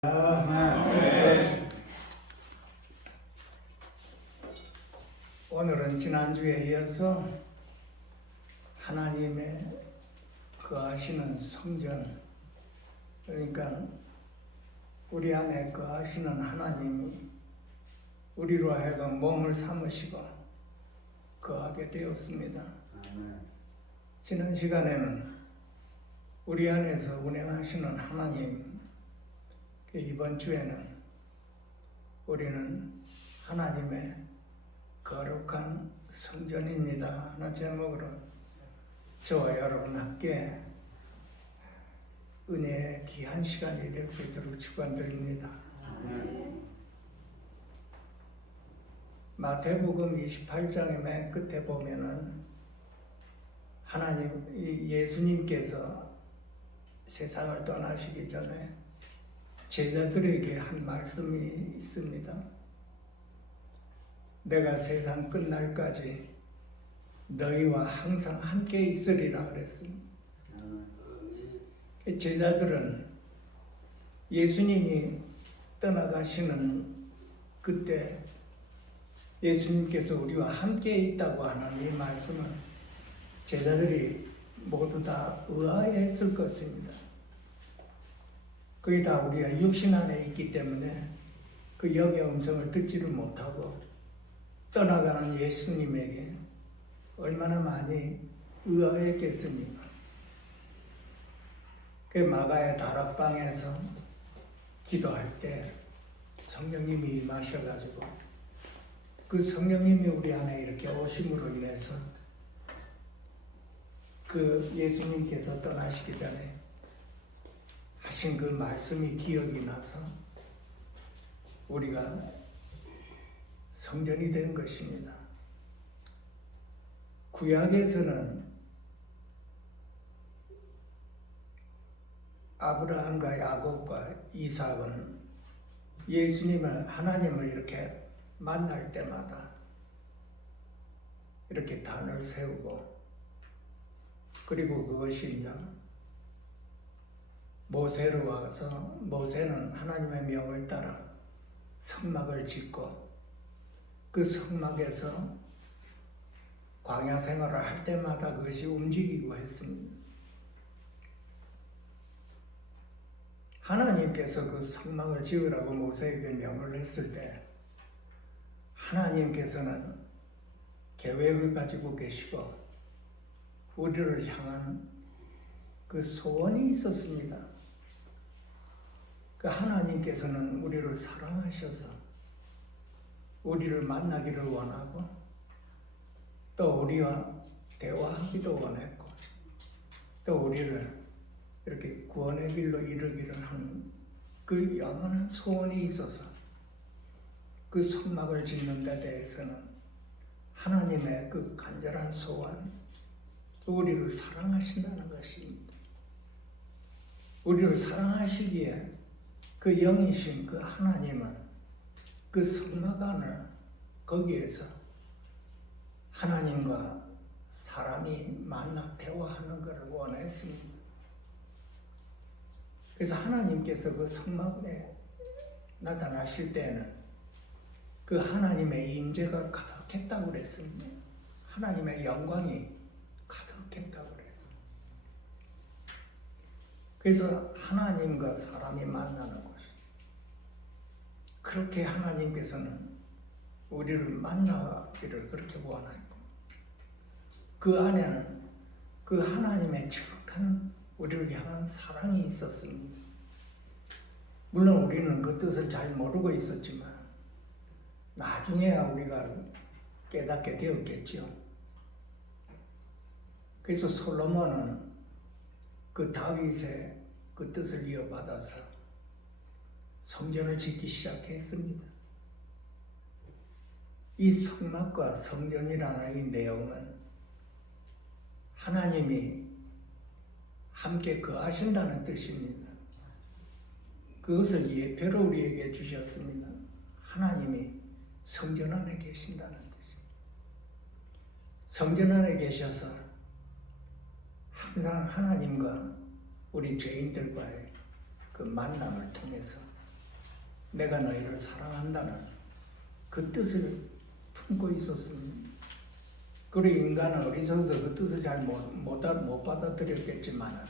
네. 오늘은 지난주에 이어서 하나님의 거하시는 성전, 그러니까 우리 안에 거하시는 하나님이 우리로 하여금 몸을 삼으시고 거하게 되었습니다. 지난 시간에는 우리 안에서 운행하시는 하나님, 이번 주에는 우리는 하나님의 거룩한 성전입니다 하는 제목으로 저와 여러분 함께 은혜의 귀한 시간이 될 수 있도록 축원드립니다. 마태복음 28장의 맨 끝에 보면은 예수님께서 세상을 떠나시기 전에 제자들에게 한 말씀이 있습니다. 내가 세상 끝날까지 너희와 항상 함께 있으리라 그랬습니다. 제자들은 예수님이 떠나가시는 그때 예수님께서 우리와 함께 있다고 하는 이 말씀을 제자들이 모두 다 의아해했을 것입니다. 거의 다 우리가 육신 안에 있기 때문에 그 영의 음성을 듣지를 못하고 떠나가는 예수님에게 얼마나 많이 의아했겠습니까? 그 마가의 다락방에서 기도할 때 성령님이 임하셔가지고 그 성령님이 우리 안에 이렇게 오심으로 인해서 그 예수님께서 떠나시기 전에 하신 그 말씀이 기억이 나서 우리가 성전이 된 것입니다. 구약에서는 아브라함과 야곱과 이삭은 예수님을, 하나님을 이렇게 만날 때마다 이렇게 단을 세우고, 그리고 그것이 이제 모세로 와서 모세는 하나님의 명을 따라 성막을 짓고 그 성막에서 광야 생활을 할 때마다 그것이 움직이고 했습니다. 하나님께서 그 성막을 지으라고 모세에게 명을 했을 때 하나님께서는 계획을 가지고 계시고 우리를 향한 그 소원이 있었습니다. 그 하나님께서는 우리를 사랑하셔서 우리를 만나기를 원하고 또 우리와 대화하기도 원했고 또 우리를 이렇게 구원의 길로 이르기를 하는 그 영원한 소원이 있어서 그 성막을 짓는 데 대해서는 하나님의 그 간절한 소원, 우리를 사랑하신다는 것입니다. 우리를 사랑하시기에 그 영이신 그 하나님은 그 성막 안을 거기에서 하나님과 사람이 만나 대화하는 것을 원했습니다. 그래서 하나님께서 그 성막에 나타나실 때는 그 하나님의 임재가 가득했다고 그랬습니다. 하나님의 영광이 가득했다고 그랬어요. 그래서 하나님과 사람이 만나는 곳, 그렇게 하나님께서는 우리를 만나기를 그렇게 원하고 그 안에는 그 하나님의 지극한 우리를 향한 사랑이 있었습니다. 물론 우리는 그 뜻을 잘 모르고 있었지만 나중에야 우리가 깨닫게 되었겠죠. 그래서 솔로몬은 그 다윗의 그 뜻을 이어받아서 성전을 짓기 시작했습니다. 이 성막과 성전이라는 이 내용은 하나님이 함께 거하신다는 뜻입니다. 그것을 예표로 우리에게 주셨습니다. 하나님이 성전 안에 계신다는 뜻입니다. 성전 안에 계셔서 항상 하나님과 우리 죄인들과의 그 만남을 통해서 내가 너희를 사랑한다는 그 뜻을 품고 있었습니다. 그리고 인간은 어리석어서 그 뜻을 잘 못 받아들였겠지만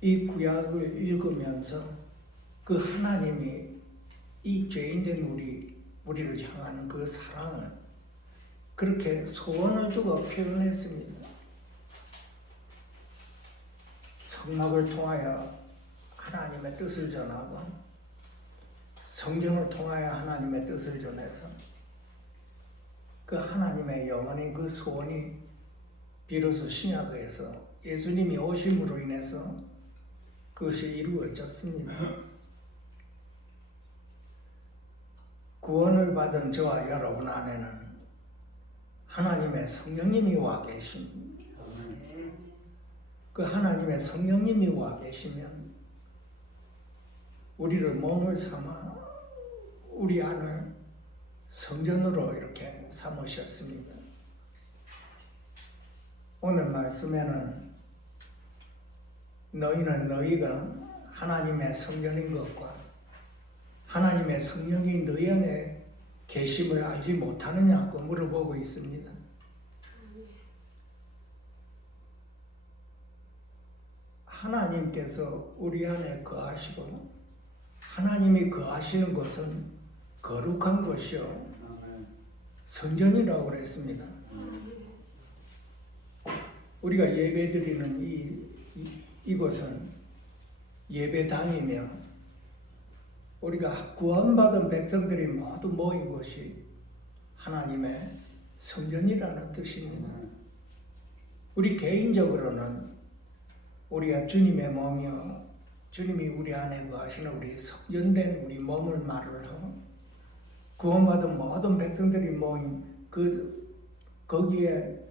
이 구약을 읽으면서 그 하나님이 이 죄인된 우리를 향한 그 사랑을 그렇게 소원을 두고 표현했습니다. 성막을 통하여 하나님의 뜻을 전하고 성경을 통하여 하나님의 뜻을 전해서 그 하나님의 영원히 그 소원이 비로소 신약에서 예수님이 오심으로 인해서 그것이 이루어졌습니다. 구원을 받은 저와 여러분 안에는 하나님의 성령님이 와 계십니다. 그 하나님의 성령님이 와 계시면 우리를 몸을 삼아 우리 안을 성전으로 이렇게 삼으셨습니다. 오늘 말씀에는 너희는 너희가 하나님의 성전인 것과 하나님의 성령이 너희 안에 계심을 알지 못하느냐고 물어보고 있습니다. 하나님께서 우리 안에 거하시고 하나님이 거하시는 것은 거룩한 것이요 성전이라고 그랬습니다. 우리가 예배드리는 이곳은 예배당이며 우리가 구원받은 백성들이 모두 모인 곳이 하나님의 성전이라는 뜻입니다. 우리 개인적으로는 우리가 주님의 몸이요 주님이 우리 안에 거하시는 우리 성전된 우리 몸을 말을 하고 구원받은 모든 백성들이 모인 거기에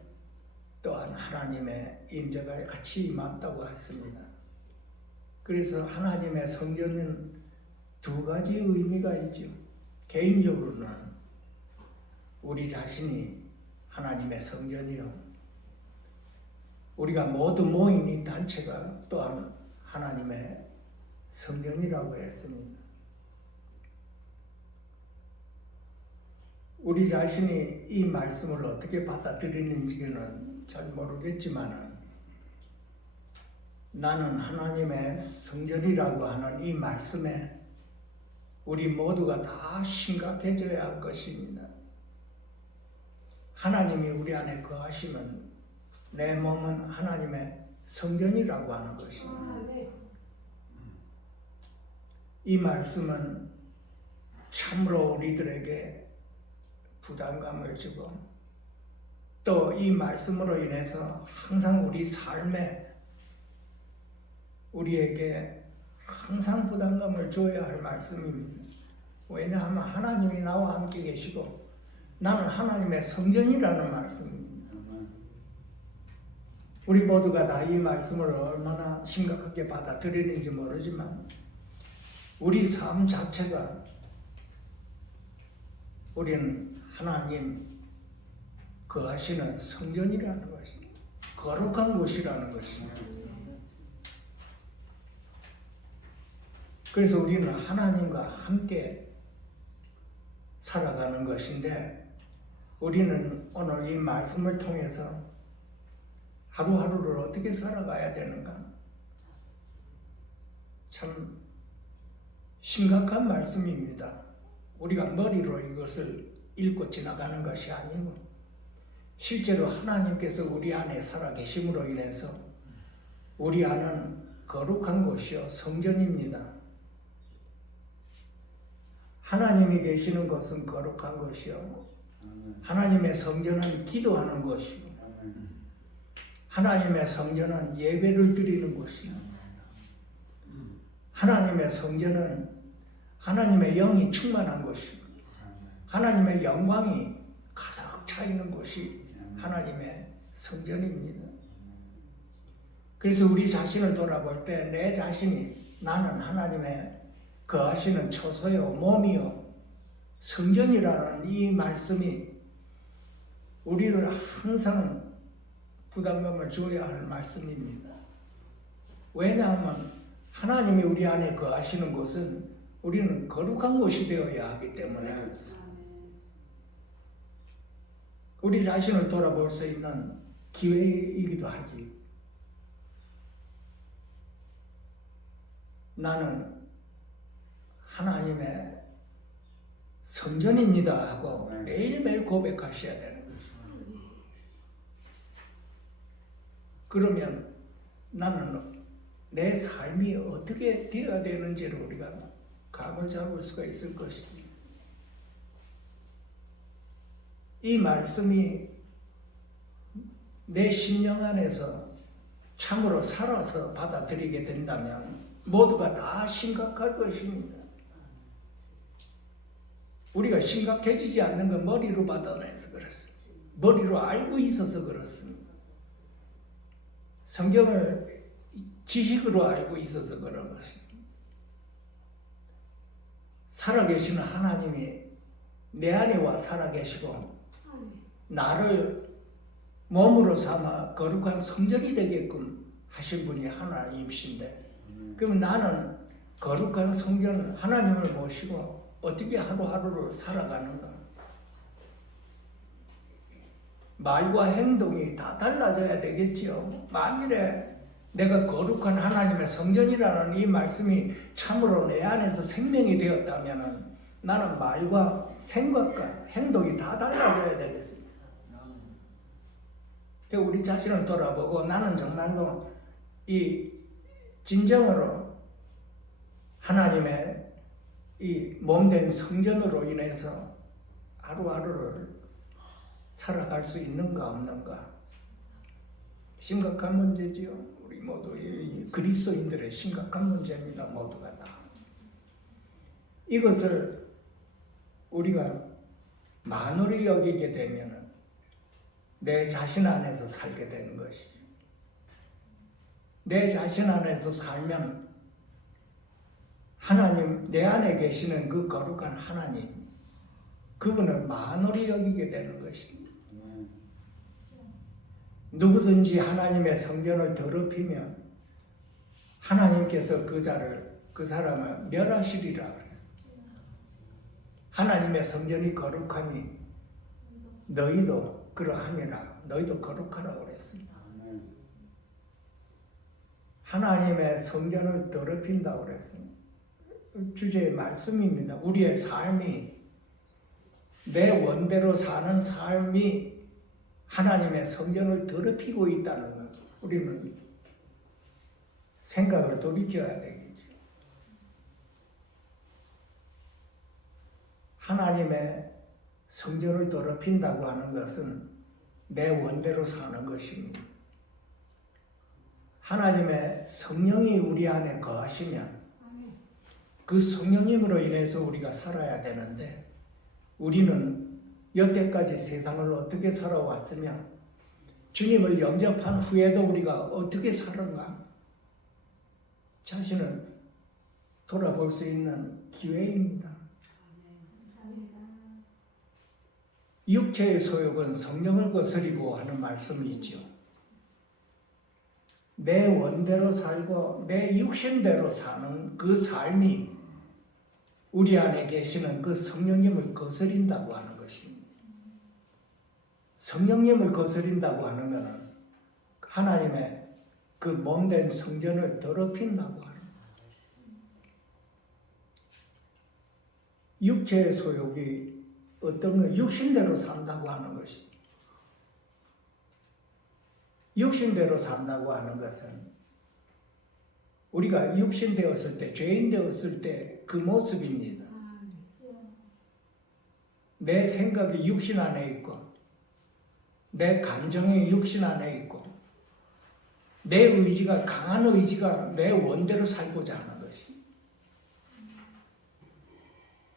또한 하나님의 임재가 같이 임한다고 했습니다. 그래서 하나님의 성전은 두 가지 의미가 있죠. 개인적으로는 우리 자신이 하나님의 성전이요 우리가 모두 모인 이 단체가 또한 하나님의 성전이라고 했습니다. 우리 자신이 이 말씀을 어떻게 받아들이는지는 잘 모르겠지만 나는 하나님의 성전이라고 하는 이 말씀에 우리 모두가 다 심각해져야 할 것입니다. 하나님이 우리 안에 거하시면 내 몸은 하나님의 성전이라고 하는 것입니다. 이 말씀은 참으로 우리들에게 부담감을 주고 또 이 말씀으로 인해서 항상 우리 삶에 우리에게 항상 부담감을 줘야 할 말씀입니다. 왜냐하면 하나님이 나와 함께 계시고 나는 하나님의 성전이라는 말씀입니다. 우리 모두가 다 이 말씀을 얼마나 심각하게 받아들이는지 모르지만 우리 삶 자체가 우리는 하나님 거하시는 성전이라는 것입니다. 거룩한 곳이라는 것입니다. 그래서 우리는 하나님과 함께 살아가는 것인데 우리는 오늘 이 말씀을 통해서 하루하루를 어떻게 살아가야 되는가? 참 심각한 말씀입니다. 우리가 머리로 이것을 읽고 지나가는 것이 아니고 실제로 하나님께서 우리 안에 살아계심으로 인해서 우리 안은 거룩한 곳이요 성전입니다. 하나님이 계시는 것은 거룩한 것이요 하나님의 성전은 기도하는 곳이요 하나님의 성전은 예배를 드리는 곳이요 하나님의 성전은 하나님의 영이 충만한 곳이고 하나님의 영광이 가득 차 있는 곳이 하나님의 성전입니다. 그래서 우리 자신을 돌아볼 때 내 자신이 나는 하나님의 거하시는 처소요 몸이요 성전이라는 이 말씀이 우리를 항상 부담감을 줘야 할 말씀입니다. 왜냐하면 하나님이 우리 안에 거하시는 곳은 우리는 거룩한 것이 되어야 하기 때문에 그렇습니다. 우리 자신을 돌아볼 수 있는 기회이기도 하지. 나는 하나님의 성전입니다 하고 매일매일 고백하셔야 되는 것입니다. 그러면 나는 내 삶이 어떻게 되어야 되는지를 우리가 감을 잡을 수가 있을 것이지. 이 말씀이 내 심령 안에서 참으로 살아서 받아들이게 된다면 모두가 다 심각할 것입니다. 우리가 심각해지지 않는 건 머리로 받아내서 그렇습니다. 머리로 알고 있어서 그렇습니다. 성경을 지식으로 알고 있어서 그런 것입니다. 살아계시는 하나님이 내 안에 와 살아계시고 나를 몸으로 삼아 거룩한 성전이 되게끔 하신 분이 하나님이신데, 그러면 나는 거룩한 성전 하나님을 모시고 어떻게 하루하루를 살아가는가? 말과 행동이 다 달라져야 되겠지요. 만일에 내가 거룩한 하나님의 성전이라는 이 말씀이 참으로 내 안에서 생명이 되었다면 나는 말과 생각과 행동이 다 달라져야 되겠습니다. 우리 자신을 돌아보고 나는 정말로 이 진정으로 하나님의 이 몸된 성전으로 인해서 하루하루를 살아갈 수 있는가 없는가? 심각한 문제지요. 우리 모두 그리스도인들의 심각한 문제입니다. 모두가 다. 이것을 우리가 만홀히 여기게 되면 내 자신 안에서 살게 되는 것이죠. 내 자신 안에서 살면 하나님, 내 안에 계시는 그 거룩한 하나님, 그분을 만홀히 여기게 되는 것입니다. 누구든지 하나님의 성전을 더럽히면 하나님께서 그 사람을 멸하시리라 그랬어요. 하나님의 성전이 거룩하니 너희도 그러하니라. 너희도 거룩하라고 그랬습니다. 하나님의 성전을 더럽힌다고 그랬습니다. 주제의 말씀입니다. 우리의 삶이, 내 원대로 사는 삶이 하나님의 성전을 더럽히고 있다는 것, 우리는 생각을 돌이켜야 되겠죠. 하나님의 성전을 더럽힌다고 하는 것은 내 원대로 사는 것입니다. 하나님의 성령이 우리 안에 거하시면 그 성령님으로 인해서 우리가 살아야 되는데, 우리는 여태까지 세상을 어떻게 살아왔으며 주님을 영접한 후에도 우리가 어떻게 살았나? 자신을 돌아볼 수 있는 기회입니다. 육체의 소욕은 성령을 거스리고 하는 말씀이 있죠. 내 원대로 살고 내 육신대로 사는 그 삶이 우리 안에 계시는 그 성령님을 거스린다고 하는 것입니다. 성령님을 거스린다고 하는 것은 하나님의 그 몸된 성전을 더럽힌다고 하는 거예요. 육체의 소욕이 어떤 거 육신대로 산다고 하는 것이죠. 육신대로 산다고 하는 것은 우리가 육신 되었을 때, 죄인 되었을 때 그 모습입니다. 내 생각이 육신 안에 있고, 내 감정이 육신 안에 있고, 내 의지가, 강한 의지가 내 원대로 살고자 하는 것이.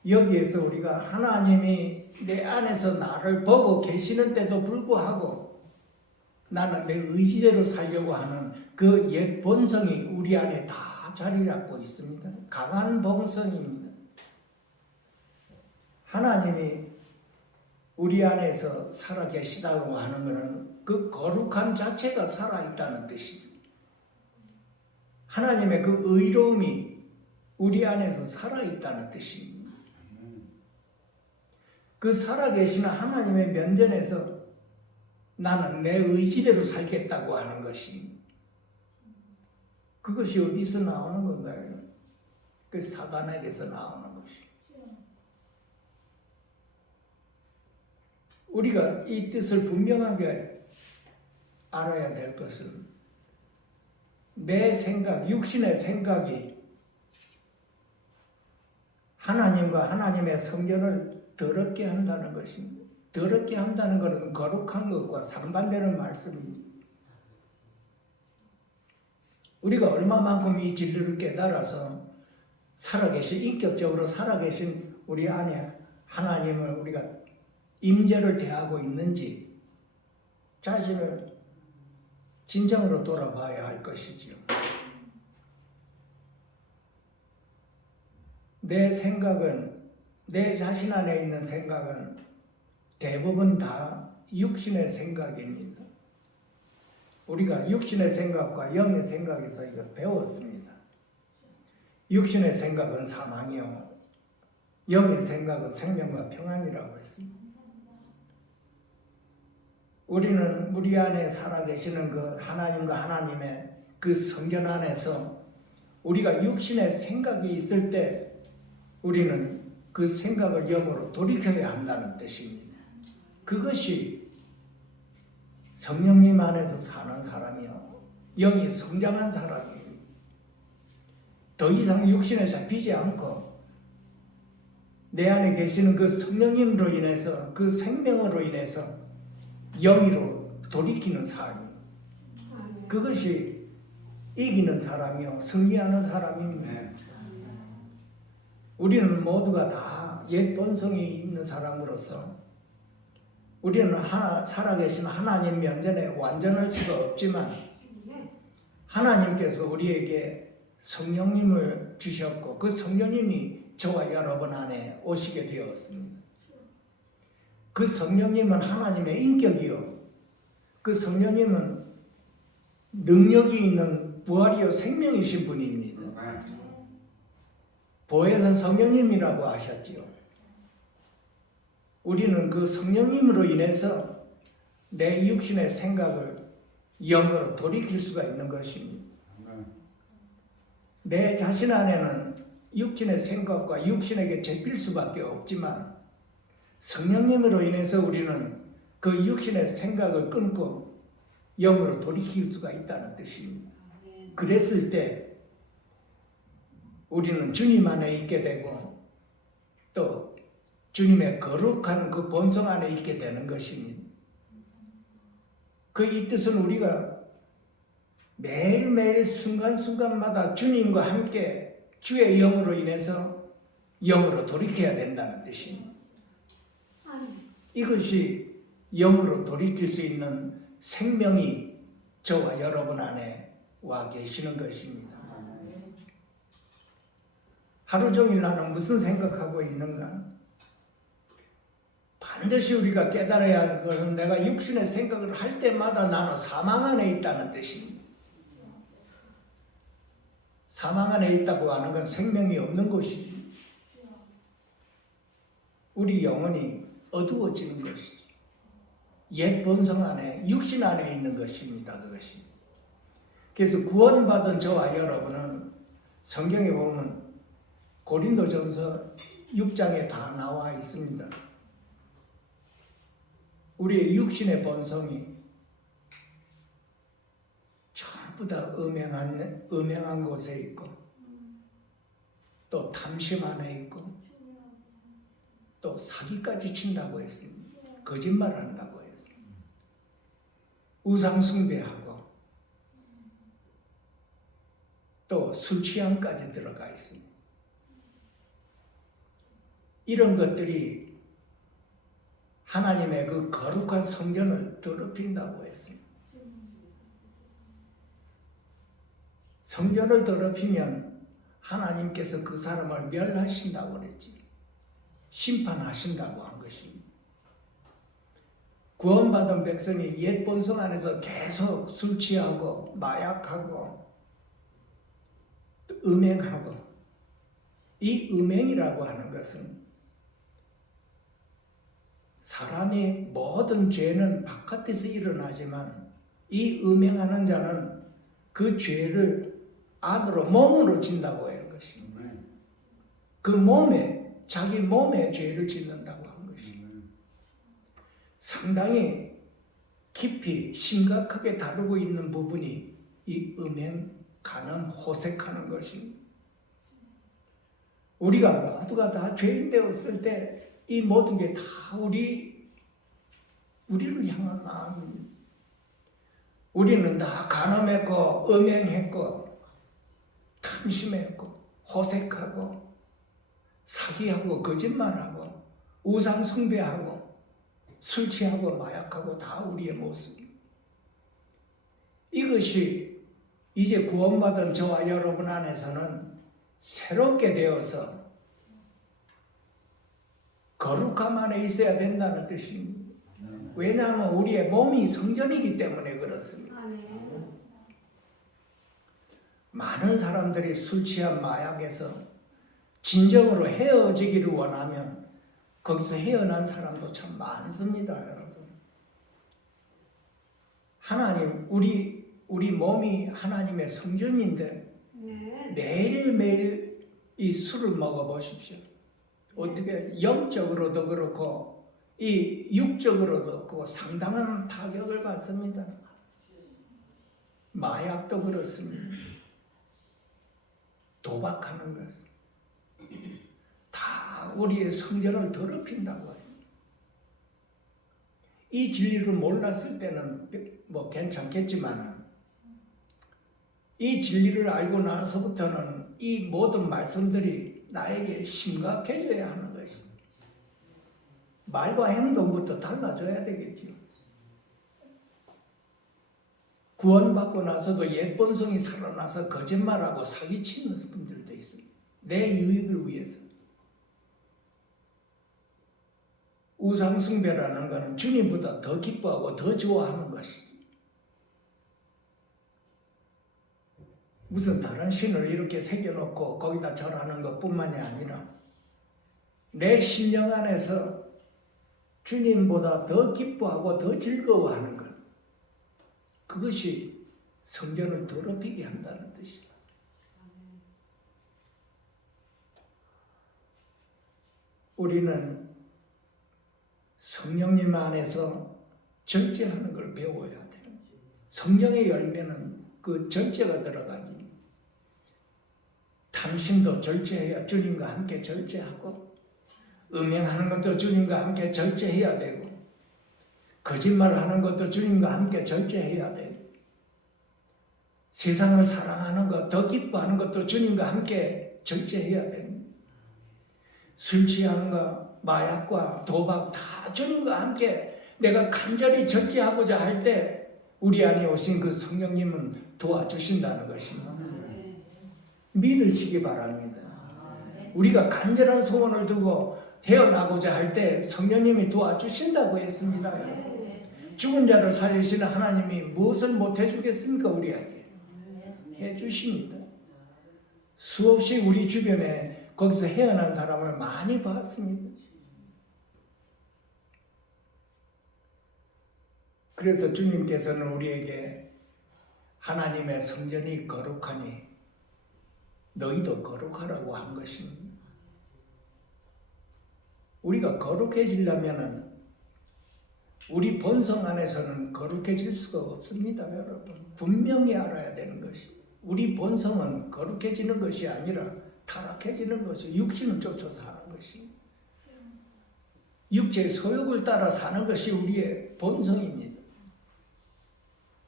여기에서 우리가 하나님이 내 안에서 나를 보고 계시는데도 불구하고 나는 내 의지대로 살려고 하는 그 옛 본성이 우리 안에 다 자리 잡고 있습니다. 강한 본성입니다. 하나님이 우리 안에서 살아계시다고 하는 것은 그 거룩함 자체가 살아있다는 뜻이죠. 하나님의 그 의로움이 우리 안에서 살아있다는 뜻입니다. 그 살아계시는 하나님의 면전에서 나는 내 의지대로 살겠다고 하는 것입니다. 그것이 어디서 나오는 건가요? 그 사단에게서 나오는 것입니다. 우리가 이 뜻을 분명하게 알아야 될 것은 내 생각, 육신의 생각이 하나님과 하나님의 성전을 더럽게 한다는 것입니다. 더럽게 한다는 것은 거룩한 것과 상반되는 말씀이죠. 우리가 얼마만큼 이 진리를 깨달아서 살아계신, 인격적으로 살아계신 우리 안에 하나님을 우리가 임재를 대하고 있는지 자신을 진정으로 돌아봐야 할 것이지요. 내 생각은, 내 자신 안에 있는 생각은 대부분 다 육신의 생각입니다. 우리가 육신의 생각과 영의 생각에서 이거 배웠습니다. 육신의 생각은 사망이요, 영의 생각은 생명과 평안이라고 했습니다. 우리는 우리 안에 살아계시는 그 하나님과 하나님의 그 성전 안에서 우리가 육신의 생각이 있을 때 우리는 그 생각을 영으로 돌이켜야 한다는 뜻입니다. 그것이 성령님 안에서 사는 사람이요, 영이 성장한 사람이에요. 더 이상 육신에 잡히지 않고 내 안에 계시는 그 성령님으로 인해서, 그 생명으로 인해서 영으로 돌이키는 삶, 그것이 이기는 사람이요, 승리하는 사람입니다. 우리는 모두가 다 옛 본성이 있는 사람으로서 우리는 살아계신 하나님 면전에 완전할 수가 없지만 하나님께서 우리에게 성령님을 주셨고 그 성령님이 저와 여러분 안에 오시게 되었습니다. 그 성령님은 하나님의 인격이요, 그 성령님은 능력이 있는 부활이요 생명이신 분입니다. 보혜사 성령님이라고 하셨지요. 우리는 그 성령님으로 인해서 내 육신의 생각을 영으로 돌이킬 수가 있는 것입니다. 내 자신 안에는 육신의 생각과 육신에게 잡힐 수밖에 없지만 성령님으로 인해서 우리는 그 육신의 생각을 끊고 영으로 돌이킬 수가 있다는 뜻입니다. 그랬을 때 우리는 주님 안에 있게 되고 또 주님의 거룩한 그 본성 안에 있게 되는 것입니다. 그 이 뜻은 우리가 매일매일 순간순간마다 주님과 함께 주의 영으로 인해서 영으로 돌이켜야 된다는 뜻입니다. 이것이 영으로 돌이킬 수 있는 생명이 저와 여러분 안에 와 계시는 것입니다. 하루 종일 나는 무슨 생각하고 있는가? 반드시 우리가 깨달아야 할 것은 내가 육신의 생각을 할 때마다 나는 사망 안에 있다는 뜻입니다. 사망 안에 있다고 하는 건 생명이 없는 것이죠. 우리 영혼이 어두워지는 것이죠. 옛 본성 안에, 육신 안에 있는 것입니다. 그것이. 그래서 구원받은 저와 여러분은 성경에 보면 고린도전서 6장에 다 나와 있습니다. 우리의 육신의 본성이 전부 다 음행한 곳에 있고 또 탐심 안에 있고 또 사기까지 친다고 했습니다. 거짓말한다고 했습니다. 우상 숭배하고 또 술 취함까지 들어가 있습니다. 이런 것들이 하나님의 그 거룩한 성전을 더럽힌다고 했습니다. 성전을 더럽히면 하나님께서 그 사람을 멸하신다고 그랬지. 심판하신다고 한 것입니다. 구원받은 백성이 옛 본성 안에서 계속 술 취하고 마약하고 음행하고 이 음행이라고 하는 것은 사람이 모든 죄는 바깥에서 일어나지만 이 음행하는 자는 그 죄를 안으로 몸으로 진다고 하는 것입니다. 그 몸에 자기 몸에 죄를 짓는다고 하는 것입니다. 상당히 깊이 심각하게 다루고 있는 부분이 이 음행, 간음, 호색하는 것입니다. 우리가 모두가 다 죄인 되었을 때 이 모든 게 다 우리를 향한 마음입니다. 우리는 다 간음했고 음행했고 탐심했고 호색하고 사기하고 거짓말하고 우상 숭배하고 술 취하고 마약하고 다 우리의 모습입니다. 이것이 이제 구원받은 저와 여러분 안에서는 새롭게 되어서 거룩함 안에 있어야 된다는 뜻입니다. 왜냐하면 우리의 몸이 성전이기 때문에 그렇습니다. 많은 사람들이 술 취한 마약에서 진정으로 헤어지기를 원하면 거기서 헤어난 사람도 참 많습니다, 여러분. 하나님, 우리 몸이 하나님의 성전인데 매일매일 이 술을 먹어보십시오. 어떻게 영적으로도 그렇고 이 육적으로도 그렇고 상당한 타격을 받습니다. 마약도 그렇습니다. 도박하는 것 다 우리의 성전을 더럽힌다고 해요. 이 진리를 몰랐을 때는 뭐 괜찮겠지만 이 진리를 알고 나서부터는 이 모든 말씀들이 나에게 심각해져야 하는 것이죠. 말과 행동부터 달라져야 되겠죠. 구원받고 나서도 옛 본성이 살아나서 거짓말하고 사기치는 분들도 있어요. 내 유익을 위해서. 우상숭배라는 것은 주님보다 더 기뻐하고 더 좋아하는 것이죠. 무슨 다른 신을 이렇게 새겨놓고 거기다 절하는 것뿐만이 아니라 내 심령 안에서 주님보다 더 기뻐하고 더 즐거워하는 것, 그것이 성전을 더럽히게 한다는 뜻이다. 우리는 성령님 안에서 절제하는 걸 배워야 돼요. 성령의 열매는 그 절제가 들어가니 탐심도 절제해야 주님과 함께 절제하고 음행하는 것도 주님과 함께 절제해야 되고 거짓말하는 것도 주님과 함께 절제해야 되고 세상을 사랑하는 것, 더 기뻐하는 것도 주님과 함께 절제해야 됩니다. 술 취하는 것, 마약과 도박 다 주님과 함께 내가 간절히 절제하고자 할 때 우리 안에 오신 그 성령님은 도와주신다는 것입니다. 믿으시기 바랍니다. 우리가 간절한 소원을 두고 태어나고자 할 때 성령님이 도와주신다고 했습니다. 죽은 자를 살리시는 하나님이 무엇을 못 해주겠습니까? 우리에게 해주십니다. 수없이 우리 주변에 거기서 헤어난 사람을 많이 봤습니다. 그래서 주님께서는 우리에게 하나님의 성전이 거룩하니 너희도 거룩하라고 한 것입니다. 우리가 거룩해지려면 우리 본성 안에서는 거룩해질 수가 없습니다, 여러분. 분명히 알아야 되는 것이 우리 본성은 거룩해지는 것이 아니라 타락해지는 것이 육신을 쫓아서 하는 것이 육체의 소욕을 따라 사는 것이 우리의 본성입니다.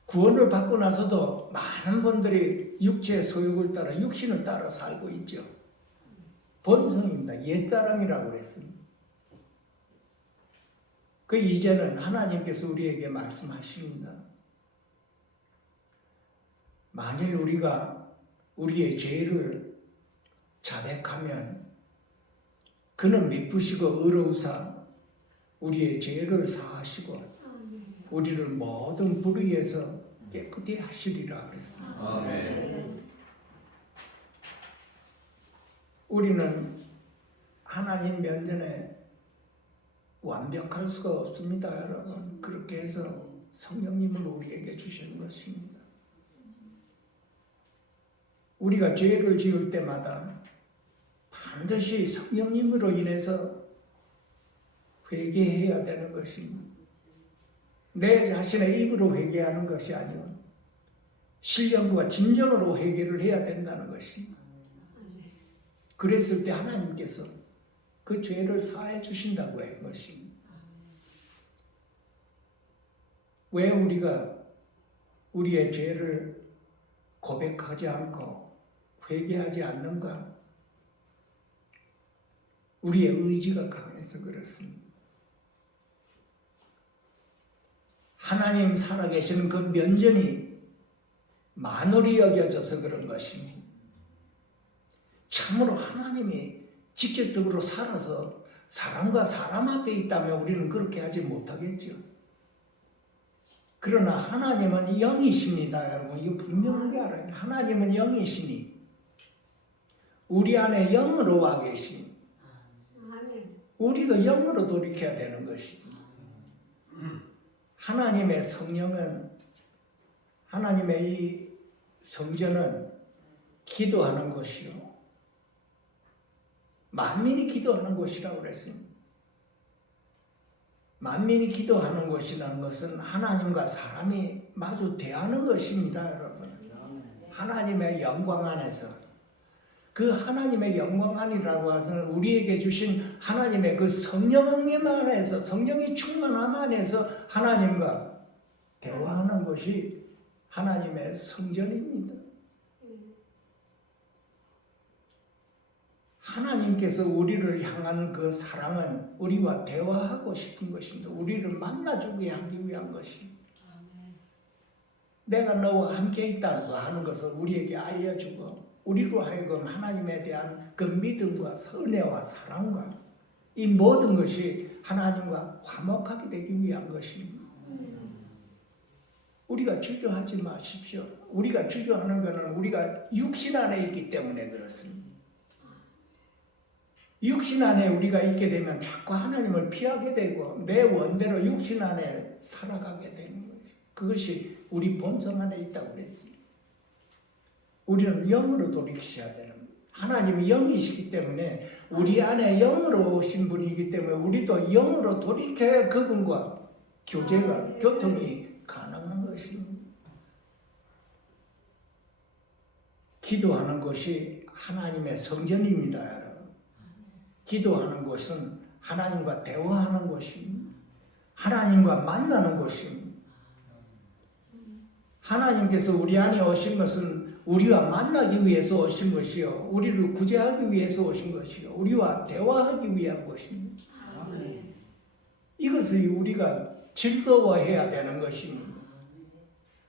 구원을 받고 나서도 많은 분들이 육체의 소욕을 따라 육신을 따라 살고 있죠. 본성입니다. 옛사람이라고 그랬습니다. 그 이제는 하나님께서 우리에게 말씀하십니다. 만일 우리가 우리의 죄를 자백하면 그는 미쁘시고 의로우사 우리의 죄를 사하시고 우리를 모든 불의에서 깨끗이 하시리라 그랬습니다. 아멘. 우리는 하나님 면전에 완벽할 수가 없습니다, 여러분. 그렇게 해서 성령님을 우리에게 주시는 것입니다. 우리가 죄를 지을 때마다 반드시 성령님으로 인해서 회개해야 되는 것입니다. 내 자신의 입으로 회개하는 것이 아니고 신령과 진정으로 회개를 해야 된다는 것입니다. 그랬을 때 하나님께서 그 죄를 사해 주신다고 한 것입니다. 왜 우리가 우리의 죄를 고백하지 않고 회개하지 않는가? 우리의 의지가 강해서 그렇습니다. 하나님 살아계시는 그 면전이 만홀히 여겨져서 그런 것입니다. 참으로 하나님이 직접적으로 살아서 사람과 사람 앞에 있다면 우리는 그렇게 하지 못하겠죠. 그러나 하나님은 영이십니다, 여러분. 이거 분명하게 알아요. 하나님은 영이시니 우리 안에 영으로 와 계시니 우리도 영으로 돌이켜야 되는 것이죠. 하나님의 성령은, 하나님의 이 성전은 기도하는 곳이요, 만민이 기도하는 곳이라고 그랬습니다. 만민이 기도하는 곳이라는 것은 하나님과 사람이 마주 대하는 것입니다, 여러분. 하나님의 영광 안에서, 그 하나님의 영광 안이라고 해서는 우리에게 주신 하나님의 그 성령님 안에서, 성령이 충만함 안에서 하나님과 대화하는 것이 하나님의 성전입니다. 하나님께서 우리를 향한 그 사랑은 우리와 대화하고 싶은 것입니다. 우리를 만나주게 하기 위한 것입니다. 내가 너와 함께 있다고 하는 것을 우리에게 알려주고, 우리로 하여금 하나님에 대한 그 믿음과 은혜와 사랑과 이 모든 것이 하나님과 화목하게 되기 위한 것입니다. 우리가 주저하지 마십시오. 우리가 주저하는 것은 우리가 육신 안에 있기 때문에 그렇습니다. 육신 안에 우리가 있게 되면 자꾸 하나님을 피하게 되고 내 원대로 육신 안에 살아가게 되는 거예요. 그것이 우리 본성 안에 있다고 그랬지. 우리는 영으로 돌이키셔야 되는 거예요. 하나님이 영이시기 때문에 우리 안에 영으로 오신 분이기 때문에 우리도 영으로 돌이켜야 그분과 교제가, 교통이 가능한 것입니다. 기도하는 것이 하나님의 성전입니다, 여러분. 기도하는 것은 하나님과 대화하는 것입니다. 하나님과 만나는 것입니다. 하나님께서 우리 안에 오신 것은 우리와 만나기 위해서 오신 것이요, 우리를 구제하기 위해서 오신 것이요, 우리와 대화하기 위한 것입니다. 이것을 우리가 즐거워해야 되는 것입니다.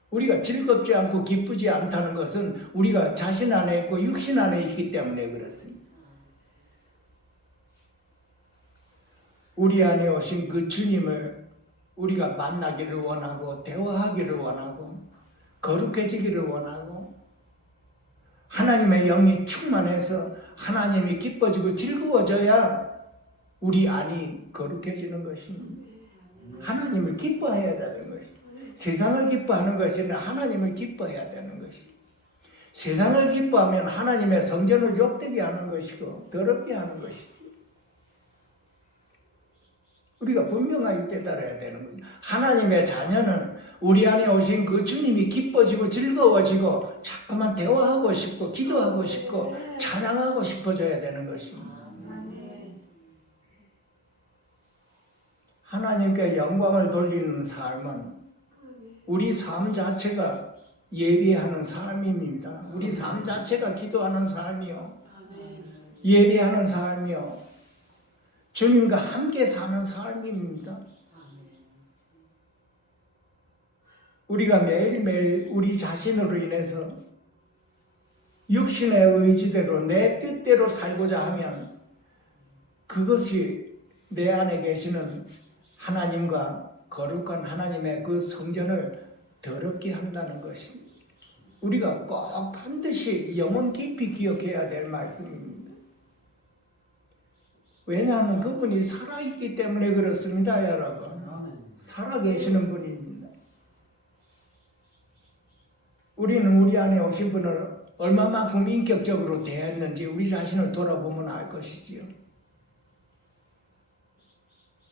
우리가 즐겁지 않고 기쁘지 않다는 것은 우리가 자신 안에 있고 육신 안에 있기 때문에 그렇습니다. 우리 안에 오신 그 주님을 우리가 만나기를 원하고 대화하기를 원하고 거룩해지기를 원하고 하나님의 영이 충만해서 하나님이 기뻐지고 즐거워져야 우리 안이 거룩해지는 것입니다. 하나님을 기뻐해야 되는 것입니다. 세상을 기뻐하는 것이 아니라 하나님을 기뻐해야 되는 것입니다. 세상을 기뻐하면 하나님의 성전을 욕되게 하는 것이고 더럽게 하는 것이죠. 우리가 분명하게 깨달아야 되는 거죠. 하나님의 자녀는 우리 안에 오신 그 주님이 기뻐지고 즐거워지고 자꾸만 대화하고 싶고 기도하고 싶고 찬양하고 싶어져야 되는 것입니다. 하나님께 영광을 돌리는 삶은 우리 삶 자체가 예배하는 삶입니다. 우리 삶 자체가 기도하는 삶이요, 예배하는 삶이요, 주님과 함께 사는 삶입니다. 우리가 매일매일 우리 자신으로 인해서 육신의 의지대로 내 뜻대로 살고자 하면 그것이 내 안에 계시는 하나님과 거룩한 하나님의 그 성전을 더럽게 한다는 것입니다. 우리가 꼭 반드시 영혼 깊이 기억해야 될 말씀입니다. 왜냐하면 그분이 살아있기 때문에 그렇습니다, 여러분. 살아계시는 분입니다. 우리는 우리 안에 오신 분을 얼마만큼 인격적으로 대했는지 우리 자신을 돌아보면 알 것이지요.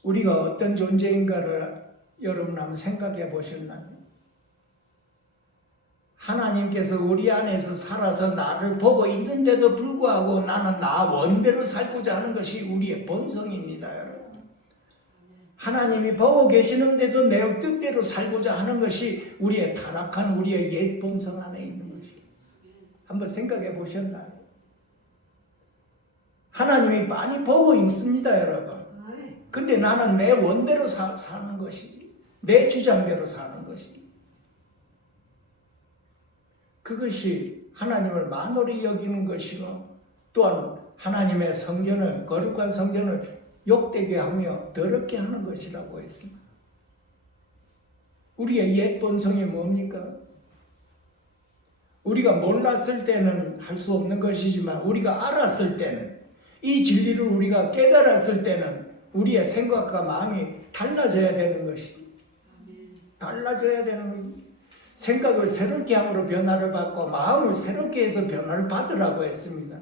우리가 어떤 존재인가를 여러분 한번 생각해 보셨나요? 하나님께서 우리 안에서 살아서 나를 보고 있는데도 불구하고 나는 나 원대로 살고자 하는 것이 우리의 본성입니다, 여러분. 하나님이 보고 계시는데도 내 뜻대로 살고자 하는 것이 우리의 타락한 우리의 옛 본성 안에 있는 것입니다. 한번 생각해 보셨나요? 하나님이 많이 보고 있습니다, 여러분. 근데 나는 내 원대로 사는 것이지, 내 주장대로 사는 것이지. 그것이 하나님을 만홀히 여기는 것이고, 또한 하나님의 성전을, 거룩한 성전을 욕되게 하며 더럽게 하는 것이라고 했습니다. 우리의 옛 본성이 뭡니까? 우리가 몰랐을 때는 할 수 없는 것이지만 우리가 알았을 때는, 이 진리를 우리가 깨달았을 때는 우리의 생각과 마음이 달라져야 되는 것입니다. 달라져야 되는 것입니다. 생각을 새롭게 함으로 변화를 받고 마음을 새롭게 해서 변화를 받으라고 했습니다.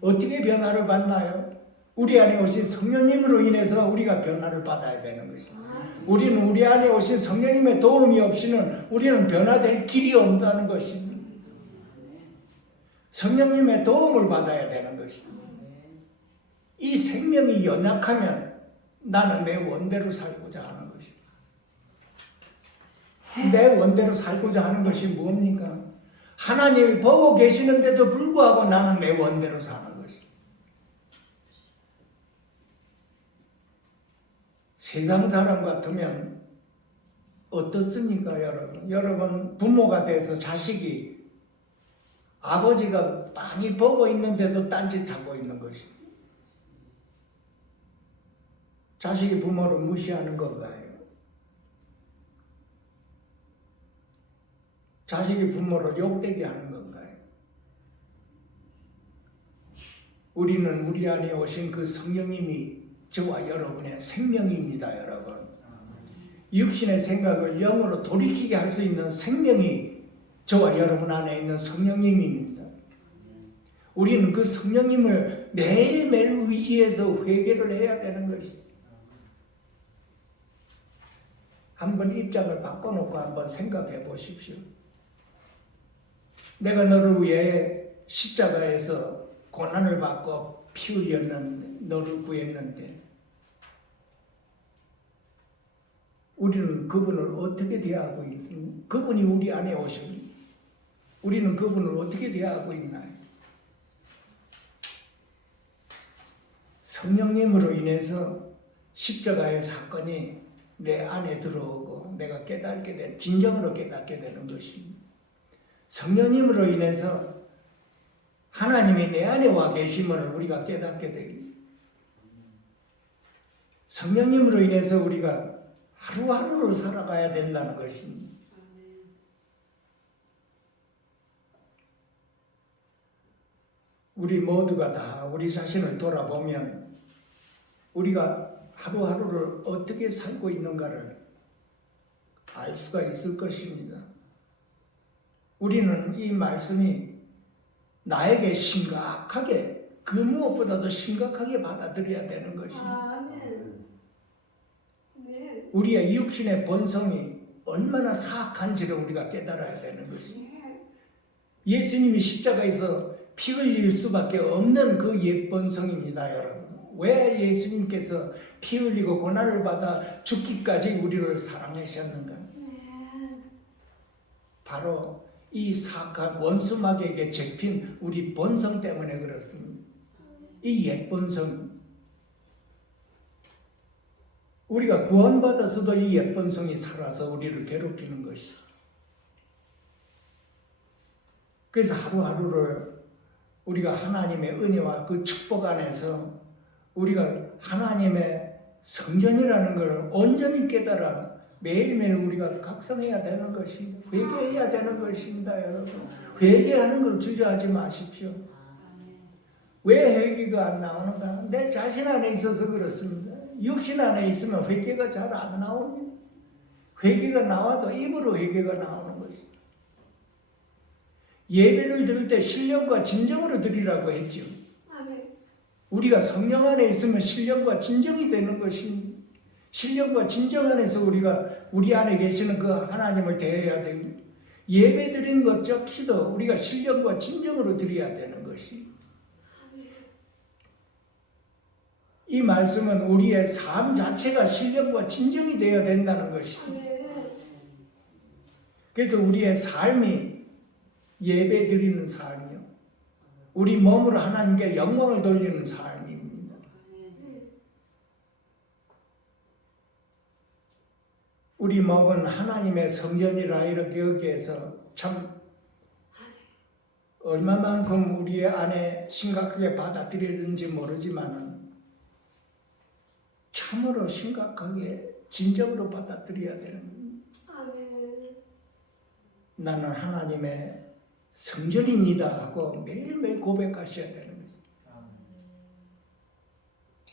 어떻게 변화를 받나요? 우리 안에 오신 성령님으로 인해서 우리가 변화를 받아야 되는 것입니다. 우리는 우리 안에 오신 성령님의 도움이 없이는 우리는 변화될 길이 없다는 것입니다. 성령님의 도움을 받아야 되는 것입니다. 이 생명이 연약하면 나는 내 원대로 살고자 하는 것입니다. 내 원대로 살고자 하는 것이 뭡니까? 하나님이 보고 계시는데도 불구하고 나는 내 원대로 사는 것입니다. 세상 사람 같으면 어떻습니까, 여러분? 여러분 부모가 돼서 자식이 아버지가 많이 보고 있는데도 딴짓하고 있는 것입니다. 자식이 부모를 무시하는 건가요? 자식이 부모를 욕되게 하는 건가요? 우리는 우리 안에 오신 그 성령님이 저와 여러분의 생명입니다, 여러분. 육신의 생각을 영으로 돌이키게 할 수 있는 생명이 저와 여러분 안에 있는 성령님입니다. 우리는 그 성령님을 매일매일 의지해서 회개를 해야 되는 것입니다. 한번 입장을 바꿔놓고 한번 생각해 보십시오. 내가 너를 위해 십자가에서 고난을 받고 피 흘렸는데, 너를 구했는데 우리는 그분을 어떻게 대하고 있습니까? 그분이 우리 안에 오십니다. 우리는 그분을 어떻게 대하고 있나요? 성령님으로 인해서 십자가의 사건이 내 안에 들어오고 내가 깨닫게 되는, 진정으로 깨닫게 되는 것입니다. 성령님으로 인해서 하나님이 내 안에 와 계심을 우리가 깨닫게 됩니다. 성령님으로 인해서 우리가 하루하루를 살아가야 된다는 것입니다. 우리 모두가 다 우리 자신을 돌아보면 우리가 하루하루를 어떻게 살고 있는가를 알 수가 있을 것입니다. 우리는 이 말씀이 나에게 심각하게, 그 무엇보다도 심각하게 받아들여야 되는 것입니다. 우리의 육신의 본성이 얼마나 사악한지를 우리가 깨달아야 되는 것입니다. 예수님이 십자가에서 피 흘릴 수밖에 없는 그 옛 본성입니다, 여러분. 왜 예수님께서 피 흘리고 고난을 받아 죽기까지 우리를 사랑하셨는가? 바로 이 사악한 원수마귀에게 잡힌 우리 본성 때문에 그렇습니다. 이 옛 본성, 우리가 구원받아서도 이 옛 본성이 살아서 우리를 괴롭히는 것이. 그래서 하루하루를 우리가 하나님의 은혜와 그 축복 안에서 우리가 하나님의 성전이라는 것을 온전히 깨달아 매일매일 우리가 각성해야 되는 것입니다. 회개해야 되는 것입니다, 여러분. 회개하는 걸 주저하지 마십시오. 왜 회개가 안 나오는가? 내 자신 안에 있어서 그렇습니다. 육신 안에 있으면 회개가 잘 안 나옵니다. 회개가 나와도 입으로 회개가 나오는 것이. 예배를 드릴 때 신령과 진정으로 드리라고 했죠. 우리가 성령 안에 있으면 신령과 진정이 되는 것입니다. 신령과 진정 안에서 우리가 우리 안에 계시는 그 하나님을 대해야 되고, 예배 드린 것 적시도 우리가 신령과 진정으로 드려야 되는 것이. 이 말씀은 우리의 삶 자체가 신령과 진정이 되어야 된다는 것이. 그래서 우리의 삶이 예배 드리는 삶이요, 우리 몸으로 하나님께 영광을 돌리는 삶입니다. 우리 몸은 하나님의 성전이라 이렇게 여기에서 참 얼마만큼 우리 안에 심각하게 받아들여진지 모르지만 참으로 심각하게 진정으로 받아들여야 되는 겁니다. 나는 하나님의 성전입니다 하고 매일매일 고백하셔야 되는 거죠.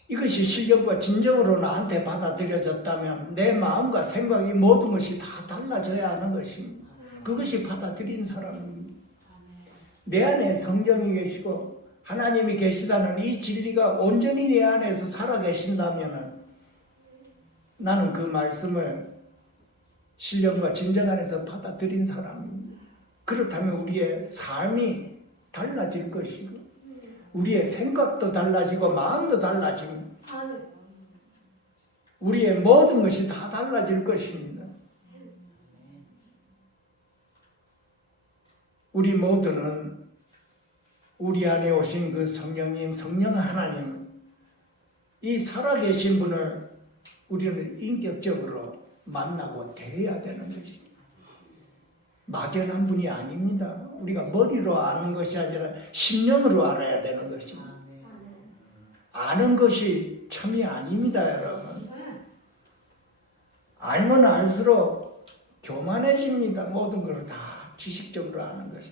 이것이 신령과 진정으로 나한테 받아들여졌다면 내 마음과 생각이 모든 것이 다 달라져야 하는 것입니다. 그것이 받아들인 사람입니다. 내 안에 성령이 계시고 하나님이 계시다는 이 진리가 온전히 내 안에서 살아 계신다면 나는 그 말씀을 신령과 진정 안에서 받아들인 사람입니다. 그렇다면 우리의 삶이 달라질 것이고 우리의 생각도 달라지고 마음도 달라집니다. 우리의 모든 것이 다 달라질 것입니다. 우리 모두는 우리 안에 오신 그 성령님, 성령 하나님, 이 살아계신 분을 우리는 인격적으로 만나고 대해야 되는 것이죠. 막연한 분이 아닙니다. 우리가 머리로 아는 것이 아니라 심령으로 알아야 되는 것입니다. 아는 것이 참이 아닙니다, 여러분. 알면 알수록 교만해집니다. 모든 걸 다 지식적으로 아는 것이.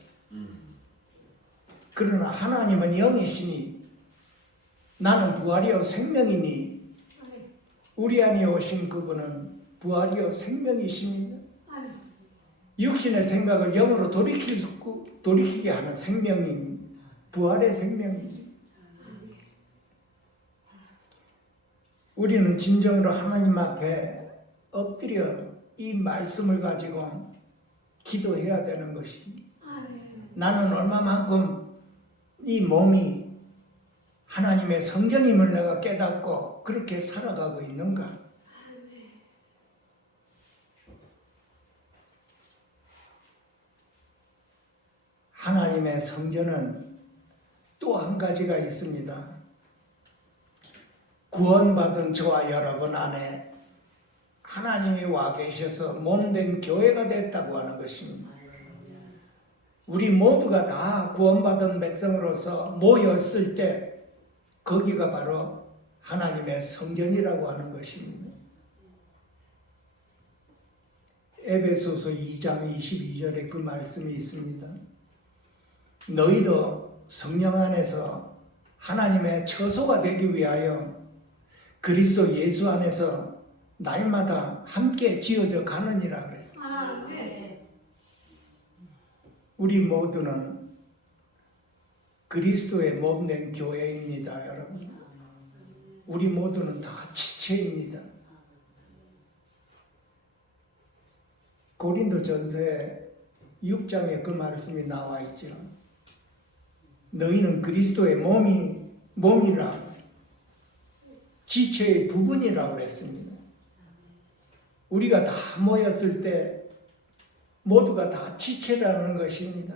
그러나 하나님은 영이시니 나는 부활이요 생명이니 우리 안에 오신 그분은 부활이요 생명이십니다. 육신의 생각을 영으로 돌이키게 하는 생명이 부활의 생명이지. 우리는 진정으로 하나님 앞에 엎드려 이 말씀을 가지고 기도해야 되는 것이. 나는 얼마만큼 이 몸이 하나님의 성전임을 내가 깨닫고 그렇게 살아가고 있는가? 하나님의 성전은 또 한 가지가 있습니다. 구원받은 저와 여러분 안에 하나님이 와 계셔서 몸된 교회가 됐다고 하는 것입니다. 우리 모두가 다 구원받은 백성으로서 모였을 때 거기가 바로 하나님의 성전이라고 하는 것입니다. 에베소서 2장 22절에 그 말씀이 있습니다. 너희도 성령 안에서 하나님의 처소가 되기 위하여 그리스도 예수 안에서 날마다 함께 지어져 가느니라 그랬어요. 우리 모두는 그리스도의 몸된 교회입니다, 여러분. 우리 모두는 다 지체입니다. 고린도전서에 6장에 그 말씀이 나와 있죠. 너희는 그리스도의 몸이라 지체의 부분이라고 그랬습니다. 우리가 다 모였을 때 모두가 다 지체라는 것입니다.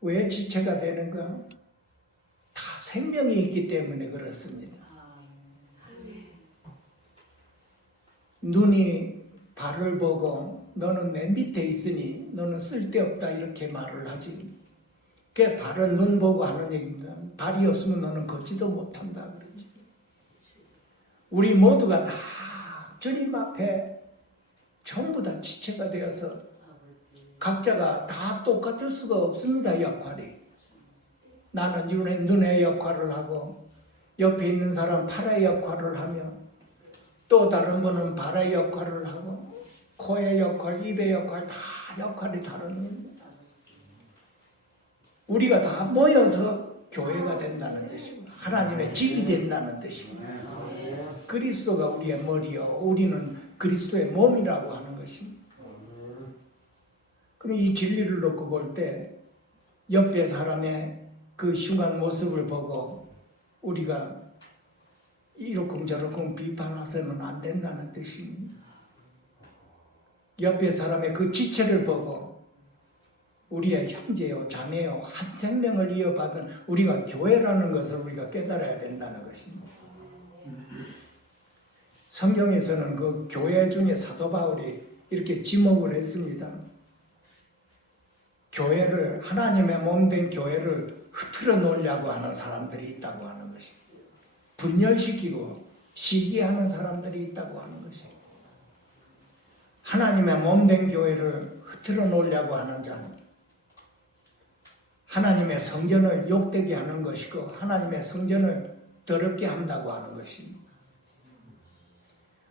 왜 지체가 되는가? 다 생명이 있기 때문에 그렇습니다. 눈이 발을 보고 너는 내 밑에 있으니 너는 쓸데없다 이렇게 말을 하지. 그 발은 눈 보고 하는 얘기입니다. 발이 없으면 너는 걷지도 못한다 그러지. 우리 모두가 다 주님 앞에 전부 다 지체가 되어서 각자가 다 똑같을 수가 없습니다. 역할이. 나는 눈의 역할을 하고 옆에 있는 사람 팔의 역할을 하며 또 다른 분은 발의 역할을 하고 코의 역할, 입의 역할 다 역할이 다른 겁니다. 우리가 다 모여서 교회가 된다는 뜻입니다. 하나님의 집이 된다는 뜻입니다. 그리스도가 우리의 머리요 우리는 그리스도의 몸이라고 하는 것입니다. 그럼 이 진리를 놓고 볼 때 옆에 사람의 그 흉한 모습을 보고 우리가 이러쿵저러쿵 비판해서는 안 된다는 뜻입니다. 옆에 사람의 그 지체를 보고 우리의 형제요 자매요 한 생명을 이어받은 우리가 교회라는 것을 우리가 깨달아야 된다는 것입니다. 성경에서는 그 교회 중에 사도 바울이 이렇게 지목을 했습니다. 교회를 하나님의 몸된 교회를 흐트러 놓으려고 하는 사람들이 있다고 하는 것입니다. 분열시키고 시기하는 사람들이 있다고 하는 것입니다. 하나님의 몸된 교회를 흐트러 놓으려고 하는 자는 하나님의 성전을 욕되게 하는 것이고 하나님의 성전을 더럽게 한다고 하는 것입니다.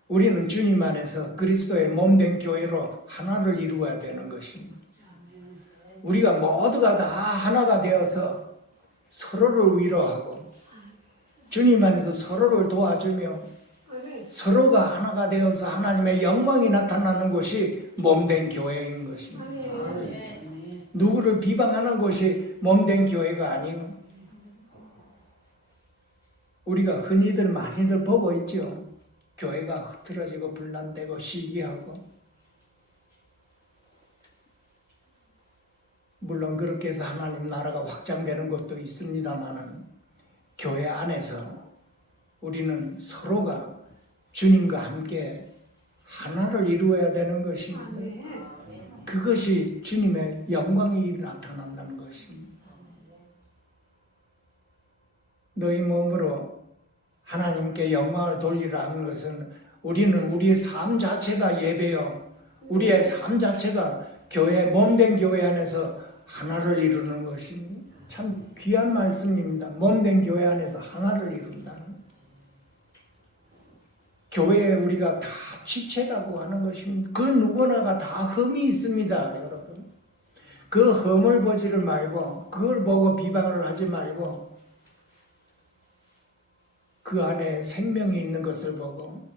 우리는 주님 안에서 그리스도의 몸된 교회로 하나를 이루어야 되는 것입니다. 우리가 모두가 다 하나가 되어서 서로를 위로하고 주님 안에서 서로를 도와주며 서로가 하나가 되어서 하나님의 영광이 나타나는 것이 몸된 교회인 것입니다. 누구를 비방하는 것이 몸된 교회가 아니고 우리가 흔히들 많이들 보고 있죠. 교회가 흐트러지고 분란되고 시기하고 물론 그렇게 해서 하나님 나라가 확장되는 것도 있습니다마는 교회 안에서 우리는 서로가 주님과 함께 하나를 이루어야 되는 것입니다. 그것이 주님의 영광이 나타난다는 것입니다. 너희 몸으로 하나님께 영광을 돌리라는 것은 우리는 우리의 삶 자체가 예배요. 우리의 삶 자체가 교회, 몸된 교회 안에서 하나를 이루는 것입니다. 참 귀한 말씀입니다. 몸된 교회 안에서 하나를 이룬다는. 교회에 우리가 다 지체라고 하는 것입니다. 그 누구나가 다 흠이 있습니다, 여러분. 그 흠을 보지를 말고 그걸 보고 비방을 하지 말고 그 안에 생명이 있는 것을 보고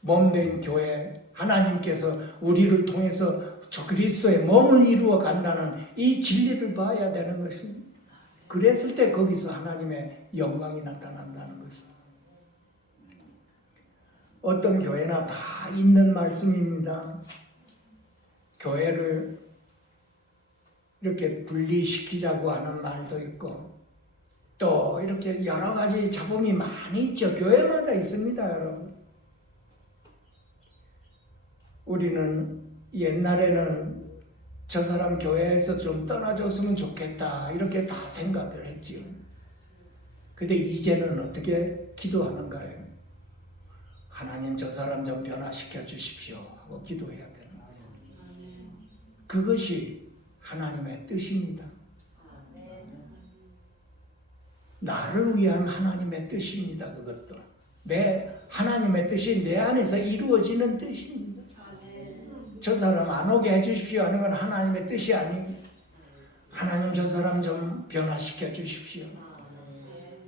몸된 교회, 하나님께서 우리를 통해서 저 그리스도의 몸을 이루어 간다는 이 진리를 봐야 되는 것입니다. 그랬을 때 거기서 하나님의 영광이 나타난다는 것입니다. 어떤 교회나 다 있는 말씀입니다. 교회를 이렇게 분리시키자고 하는 말도 있고 또 이렇게 여러 가지 잡음이 많이 있죠. 교회마다 있습니다, 여러분. 우리는 옛날에는 저 사람 교회에서 좀 떠나줬으면 좋겠다 이렇게 다 생각을 했지요. 근데 이제는 어떻게 기도하는가요? 하나님 저 사람 좀 변화시켜 주십시오 하고 기도해야 되는 거예요. 그것이 하나님의 뜻입니다. 나를 위한 하나님의 뜻입니다. 그것도 내 하나님의 뜻이 내 안에서 이루어지는 뜻입니다. 저 사람 안 오게 해주십시오 하는 건 하나님의 뜻이 아니고 하나님 저 사람 좀 변화시켜 주십시오.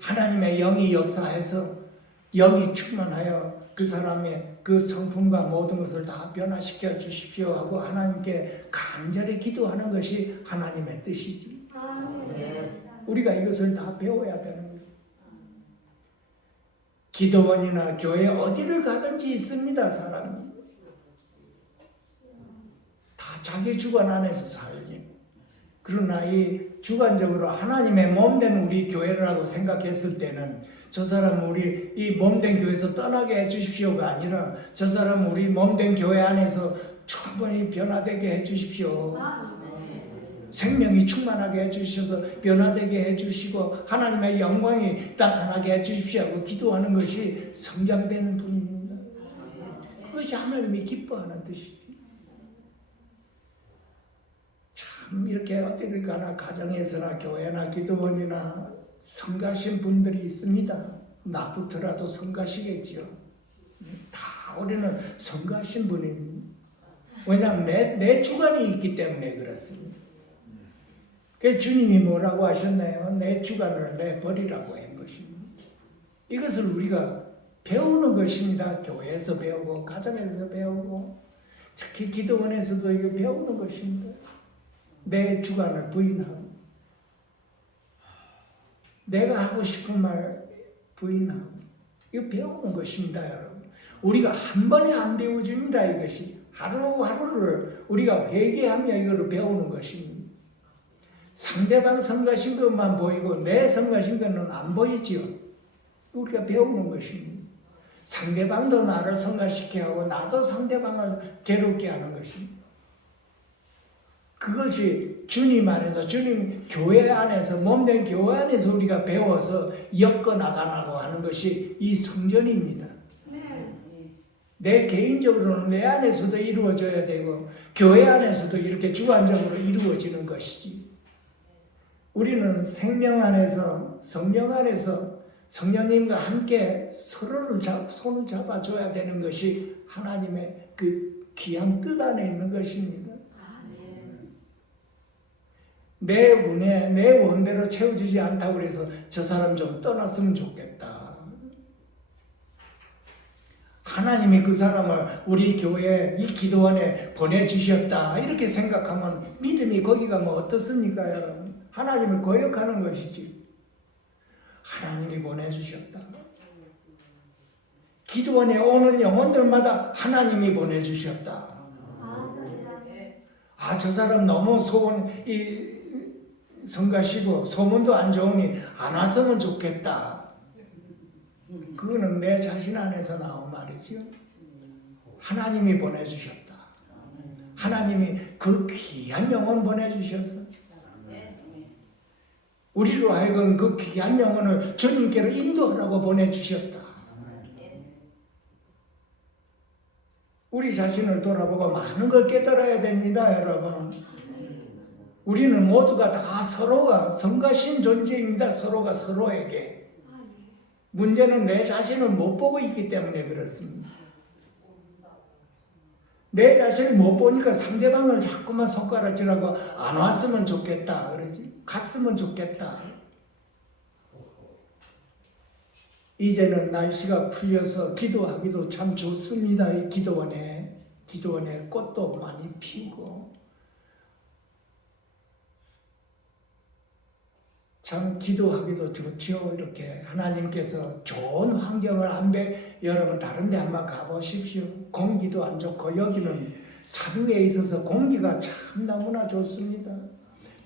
하나님의 영이 역사해서 영이 충만하여 그 사람의 그 성품과 모든 것을 다 변화시켜 주십시오 하고 하나님께 간절히 기도하는 것이 하나님의 뜻이지. 우리가 이것을 다 배워야 되는 거예요. 기도원이나 교회 어디를 가든지 있습니다, 사람이. 다 자기 주관 안에서 살지. 그러나 이 주관적으로 하나님의 몸된 우리 교회라고 생각했을 때는 저 사람 우리 이 몸된 교회에서 떠나게 해주십시오가 아니라 저 사람 우리 몸된 교회 안에서 충분히 변화되게 해주십시오. 생명이 충만하게 해주셔서 변화되게 해주시고 하나님의 영광이 나타나게 해주십시오 하고 기도하는 것이 성장되는 분입니다. 그것이 하나님이 기뻐하는 뜻이죠. 참 이렇게 어디를 가나 가정에서나 교회나 기도원이나 성가신 분들이 있습니다. 나부터라도 성가시겠지요. 다 우리는 성가신 분입니다. 왜냐하면 내 주관이 있기 때문에 그렇습니다. 그래서 주님이 뭐라고 하셨나요? 내 주관을 내버리라고 한 것입니다. 이것을 우리가 배우는 것입니다. 교회에서 배우고 가정에서 배우고 특히 기도원에서도 이거 배우는 것입니다. 내 주관을 부인하고 내가 하고 싶은 말 부인하고 이거 배우는 것입니다. 여러분. 우리가 한 번에 안 배워집니다. 이것이 하루하루를 우리가 회개하며 이거를 배우는 것입니다. 상대방 성가신 것만 보이고 내 성가신 것은 안 보이지요. 우리가 배우는 것입니다. 상대방도 나를 성가시게 하고 나도 상대방을 괴롭게 하는 것입니다. 그것이 주님 안에서 주님 교회 안에서 몸된 교회 안에서 우리가 배워서 엮어 나가라고 하는 것이 이 성전입니다. 내 개인적으로는 내 안에서도 이루어져야 되고 교회 안에서도 이렇게 주관적으로 이루어지는 것이지. 우리는 생명 안에서 성령 안에서 성령님과 함께 서로를 손을 잡아줘야 되는 것이 하나님의 그 귀한 뜻 안에 있는 것입니다. 내 운에 내 원대로 채워지지 않다고 해서 저 사람 좀 떠났으면 좋겠다. 하나님이 그 사람을 우리 교회 이 기도원에 보내주셨다 이렇게 생각하면 믿음이 거기가 뭐 어떻습니까 여러분? 하나님을 거역하는 것이지. 하나님이 보내주셨다. 기도원에 오는 영혼들마다 하나님이 보내주셨다. 아, 저 사람 너무 성가시고 소문도 안 좋으니 안 왔으면 좋겠다. 그거는 내 자신 안에서 나온 말이지요. 하나님이 보내주셨다. 하나님이 그 귀한 영혼 보내주셔서 우리로 하여금 그 귀한 영혼을 주님께로 인도하라고 보내주셨다. 우리 자신을 돌아보고 많은 걸 깨달아야 됩니다, 여러분. 우리는 모두가 다 서로가 성가신 존재입니다. 서로가 서로에게. 문제는 내 자신을 못 보고 있기 때문에 그렇습니다. 내 자신을 못 보니까 상대방을 자꾸만 손가락질하고 안 왔으면 좋겠다 그러지. 갔으면 좋겠다. 이제는 날씨가 풀려서 기도하기도 참 좋습니다. 이 기도원에 꽃도 많이 피우고 참 기도하기도 좋죠. 이렇게 하나님께서 좋은 환경을 여러분 다른 데 한번 가보십시오. 공기도 안 좋고 여기는 산 위에 있어서 공기가 참 너무나 좋습니다.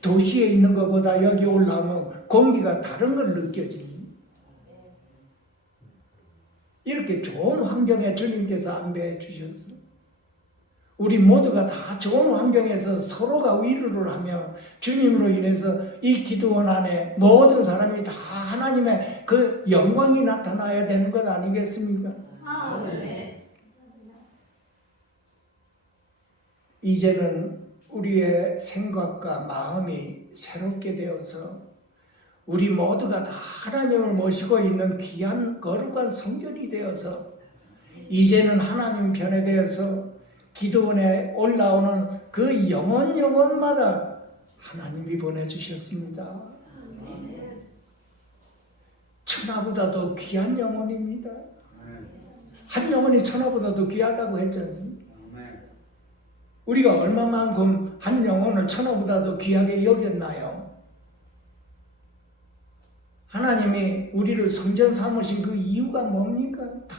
도시에 있는 것보다 여기 올라오면 공기가 다른 걸 느껴집니다. 이렇게 좋은 환경에 주님께서 안배해 주셨어요. 우리 모두가 다 좋은 환경에서 서로가 위로를 하며 주님으로 인해서 이 기도원 안에 모든 사람이 다 하나님의 그 영광이 나타나야 되는 것 아니겠습니까? 이제는 우리의 생각과 마음이 새롭게 되어서 우리 모두가 다 하나님을 모시고 있는 귀한 거룩한 성전이 되어서 이제는 하나님 편에 대해서 기도원에 올라오는 그 영혼마다 하나님이 보내주셨습니다. 천하보다도 귀한 영혼입니다. 한 영혼이 천하보다도 귀하다고 했지 않습니까? 우리가 얼마만큼 한 영혼을 천하보다도 귀하게 여겼나요? 하나님이 우리를 성전 삼으신 그 이유가 뭡니까? 다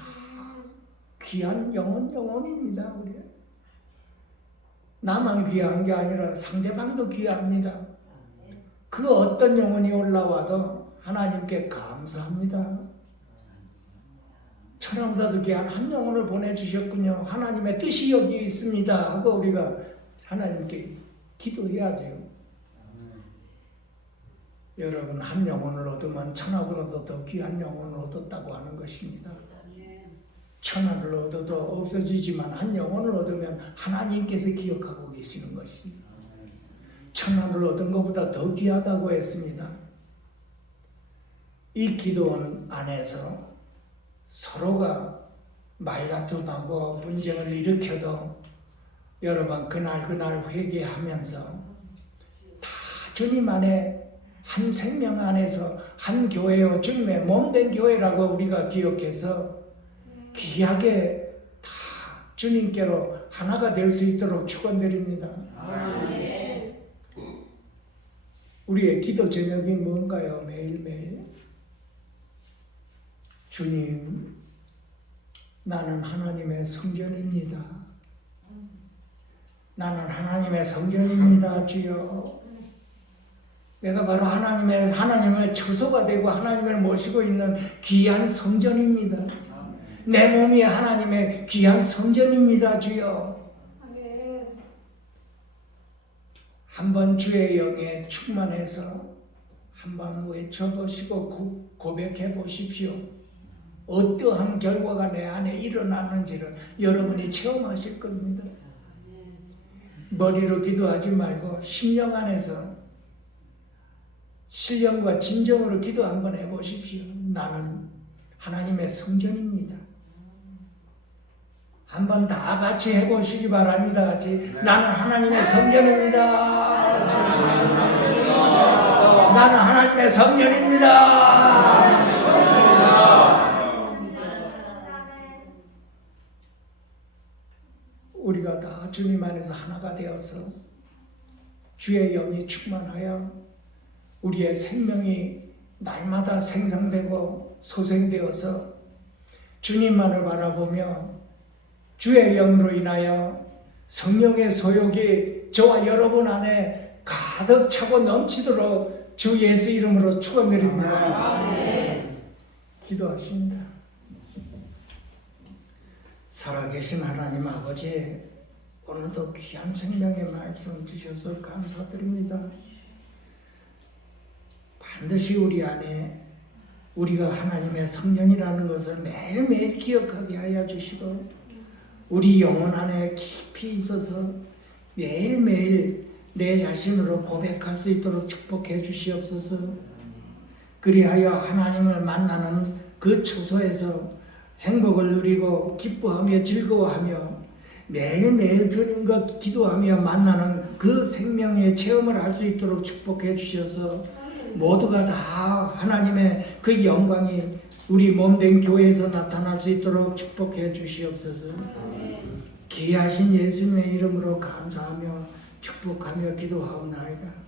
귀한 영혼입니다. 우리. 나만 귀한 게 아니라 상대방도 귀합니다. 그 어떤 영혼이 올라와도 하나님께 감사합니다. 천하보다도 귀한 한 영혼을 보내주셨군요. 하나님의 뜻이 여기 있습니다 하고 우리가 하나님께 기도해야죠. 여러분 한 영혼을 얻으면 천하보다도 더 귀한 영혼을 얻었다고 하는 것입니다. 천하를 얻어도 없어지지만 한 영혼을 얻으면 하나님께서 기억하고 계시는 것입니다. 천하를 얻은 것보다 더 귀하다고 했습니다. 이 기도원 안에서 서로가 말다툼하고 분쟁을 일으켜도 여러분 그날 회개하면서 다 주님 안에 한 생명 안에서 한 교회요 주님의 몸된 교회라고 우리가 기억해서 귀하게 다 주님께로 하나가 될 수 있도록 축원드립니다. 우리의 기도 제목이 뭔가요? 매일매일 주님, 나는 하나님의 성전입니다. 나는 하나님의 성전입니다. 주여, 내가 바로 하나님의 처소가 되고 하나님을 모시고 있는 귀한 성전입니다. 내 몸이 하나님의 귀한 성전입니다. 주여, 한번 주의 영에 충만해서 한번 외쳐보시고 고백해 보십시오. 어떠한 결과가 내 안에 일어나는지를 여러분이 체험하실 겁니다. 머리로 기도하지 말고 심령 안에서 신령과 진정으로 기도 한번 해보십시오. 나는 하나님의 성전입니다. 한번 다 같이 해보시기 바랍니다. 같이. 나는 하나님의 성전입니다. 나는 하나님의 성전입니다. 우리가 다 주님 안에서 하나가 되어서 주의 영이 충만하여 우리의 생명이 날마다 생성되고 소생되어서 주님만을 바라보며 주의 영으로 인하여 성령의 소욕이 저와 여러분 안에 가득 차고 넘치도록 주 예수 이름으로 축원드립니다. 기도하십니다. 살아계신 하나님 아버지, 오늘도 귀한 생명의 말씀 주셔서 감사드립니다. 반드시 우리 안에 우리가 하나님의 성전이라는 것을 매일매일 기억하게 하여 주시고 우리 영혼 안에 깊이 있어서 매일매일 내 자신으로 고백할 수 있도록 축복해 주시옵소서. 그리하여 하나님을 만나는 그 처소에서 행복을 누리고 기뻐하며 즐거워하며 매일매일 주님과 기도하며 만나는 그 생명의 체험을 할 수 있도록 축복해 주셔서 모두가 다 하나님의 그 영광이 우리 몸된 교회에서 나타날 수 있도록 축복해 주시옵소서. 귀하신 예수님의 이름으로 감사하며 축복하며 기도하옵나이다.